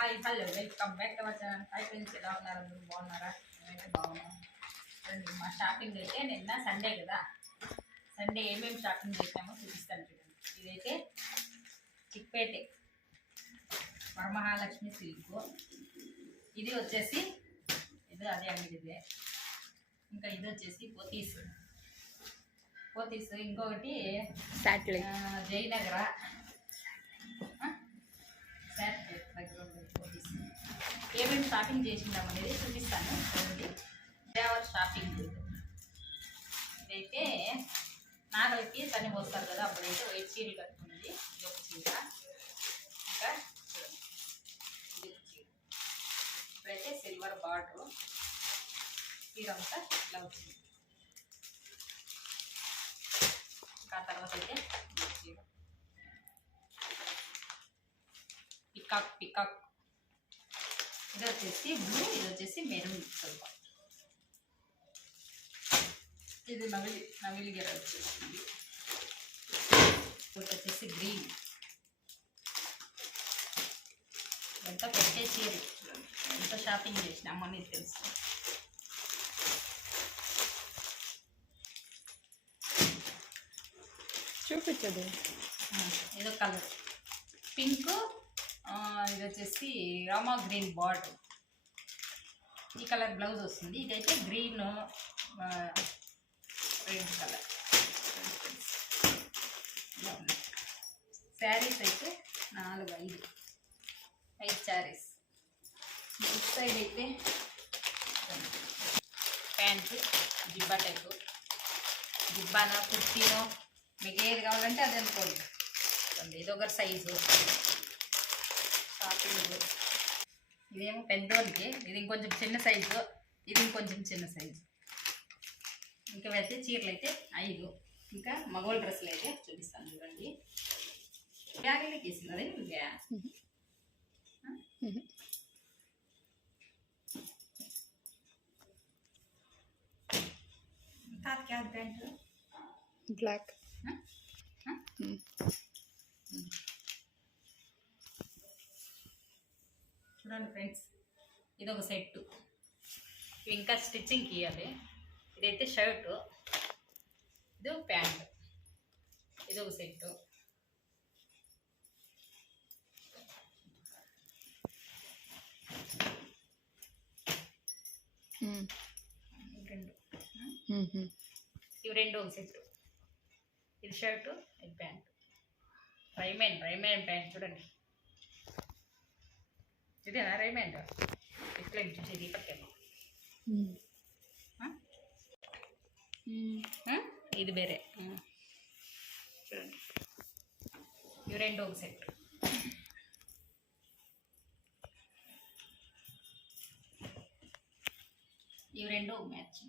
Hi hello welcome back to our channel. Hi friends ఎలా ఉన్నారు? అందరూ బాగున్నారా? నేనైతే బాగున్నాను చూడండి మా షాపింగ్ అయితే నిన్న సండే కదా. సండే ఏమేమి షాపింగ్ చేసామో చూపిస్తాను చూడండి. ఇదైతే చిక్పేటే వరమహాలక్ష్మి సిల్క్. ఇది వచ్చేసి ఇది అదే అండి ఇదే. ఇంకా ఇది వచ్చేసి పోతీస్. పోతీస్ ఇంకొకటి జయనగర. షాపింగ్ చేసిందాం అనేది చూపిస్తాను. చూడండి దేవర్ షాపింగ్ ఇదైతే నాగలకి తన్ని పోస్తారు కదా అప్పుడైతే వైట్ చీరలు కట్టుకున్నది ఇది ఒక చీర. ఇంకా ఇది ఒక చీర. ఇప్పుడైతే సిల్వర్ బార్డర్ చీర అంతా ఇట్లా వచ్చింది. ఇంకా తర్వాత అయితే చీర. Peacock peacock. ఇది వచ్చేసి బ్లూ ఇది వచ్చేసి మెరూన్ అనమాట ఇది నవిలి నవిలి గెర వచ్చేసింది. ఒకటి వచ్చేసి గ్రీన్. ఎంత పెట్టే చీర. ఎంత షాపింగ్ చేసినా అని తెలుసు. చూపించదు. ఏదో కలర్. పింక్ ఇది వచ్చేసి రామా గ్రీన్ బార్డర్. ఈ కలర్ బ్లౌజ్ వస్తుంది. ఇదైతే గ్రీన్ రెడ్ కలర్. శారీస్ అయితే నాలుగు ఐదు. ఐదు శారీస్ నెక్స్ట్ సైడ్ అయితే ప్యాంటు జిబ్బా టైపు. జిబ్బానో కుర్తీనో మీకు ఏది కావాలంటే అది అనుకోండి. ఇది ఒక సైజు షాపింగ్ ఇదేమో పెద్దోళ్ళకి ఇది ఇంకొంచెం చిన్న సైజు. ఇది ఇంకొంచెం చిన్న సైజు. ఇంకా అయితే చీరలు అయితే ఐదు. ఇంకా మగోళ్ళ డ్రెస్సులు అయితే చూపిస్తాను చూడండి. బ్యాగులకి తాత క్యాబ్ ప్యాంటు. బ్లాక్. చూడండి ఫ్రెండ్స్ ఇది ఒక సెట్ ఇంకా స్టిచ్చింగ్ ఇవ్వాలి ఇదైతే షర్టు ఇది ప్యాంట్ ఇది ఒక సెట్ రెండు. ఇవి రెండు ఒక సెట్ ఇది షర్టు ఇది ప్యాంట్. రైమెన్ రైమెన్ ప్యాంట్ చూడండి. ఇదేనా రైమెన్ ఇట్లా చూసి ఇది పక్కన ఇది వేరే చూడండి ఇవి రెండు ఒక సెట్ ఇవి రెండు ఒక మ్యాచ్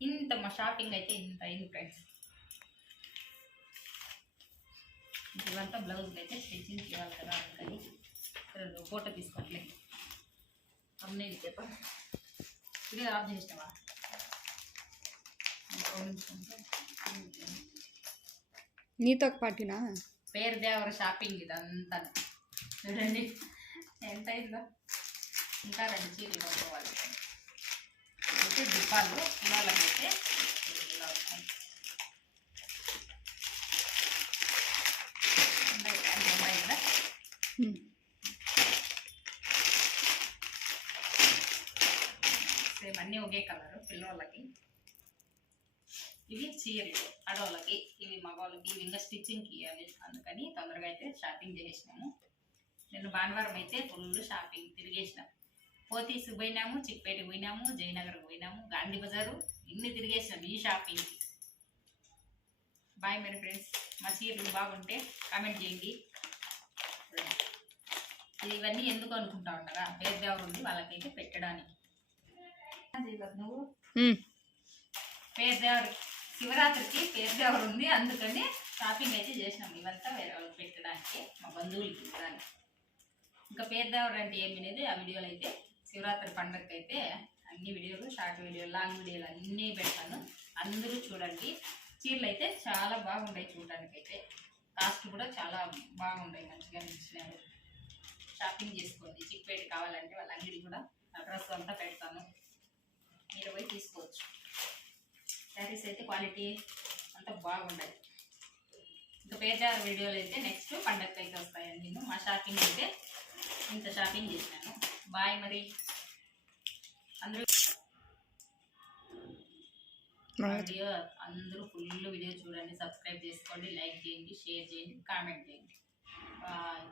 ఇంత మా షాపింగ్ అయితే ఇంత అయింది ఫ్రెండ్స్ ఇవంతా బ్లౌజ్లు అయితే స్టిచ్చింగ్ చేయాలి కదా అందుకని ఇక్కడ ఫోటో తీసుకోవట్లేదు అన్నీ చెప్ప. ఇదే ఆఫ్ చేసినావా? నీతో పాటినా? పేరు దేవర షాపింగ్ ఇదంతా. చూడండి ఎంత అయిందో. ఇంకా రెండు చీరలు కొనుక్కోవాలి. అయితే దీపాలు కిలోలకైతే సేమ్ అన్నీ ఒకే కలర్ పిల్లవాళ్ళకి ఇవి చీరలు ఆడవాళ్ళకి ఇవి మగవాళ్ళకి ఇవి ఇంకా స్టిచ్చింగ్కి ఇవ్వాలి. అందుకని తొందరగా అయితే షాపింగ్ చేసినాము నేను భానువారం అయితే ఫుల్ షాపింగ్ తిరిగేసినాం. పోతీసు పోయినాము చిక్పేట పోయినాము జయనగర్ పోయినాము గాంధీ బజారు ఇన్ని తిరిగేసినాం ఈ షాపింగ్ బాయ్ మరి ఫ్రెండ్స్ మా చీరలు బాగుంటే కామెంట్ చేయండి. ఇవన్నీ ఎందుకు అనుకుంటా ఉన్నారా? పేదెవరు ఉంది వాళ్ళకైతే పెట్టడానికి. నువ్వు? పేరుదేవరు శివరాత్రికి పేరుదేవరు ఉంది? అందుకని షాపింగ్ అయితే చేసినాం. ఇవంతా వేరే వాళ్ళకి పెట్టడానికి మా బంధువులకి ఇవ్వడానికి. ఇంకా పేరుదేవరు అంటే ఏమి అనేది ఆ వీడియోలు అయితే శివరాత్రి పండగకి అయితే అన్ని వీడియోలు షార్ట్ వీడియోలు లాంగ్ వీడియోలు అన్నీ పెడతాను. అందరూ చూడండి. చీరలు అయితే చాలా బాగుంటాయి చూడడానికి అయితే కాస్ట్ కూడా చాలా బాగుంటాయి నిలిచినారు షాపింగ్ చేసుకోండి. చిక్పేట కావాలంటే వాళ్ళ అంగడి కూడా అడ్రస్ అంతా పెడతాను. మీరు పోయి తీసుకోవచ్చు. శారీస్ అయితే క్వాలిటీ అంతా బాగుండాలి ఇంకా పేజార్ వీడియోలు అయితే నెక్స్ట్ పండగకి అయితే వస్తాయండి నేను. మా షాపింగ్ అయితే ఇంత షాపింగ్ చేసినాను బాయ్ మరి. అందరూ వీడియో అందరూ ఫుల్ వీడియో చూడండి. సబ్స్క్రైబ్ చేసుకోండి. లైక్ చేయండి షేర్ చేయండి కామెంట్ చేయండి. బాయ్.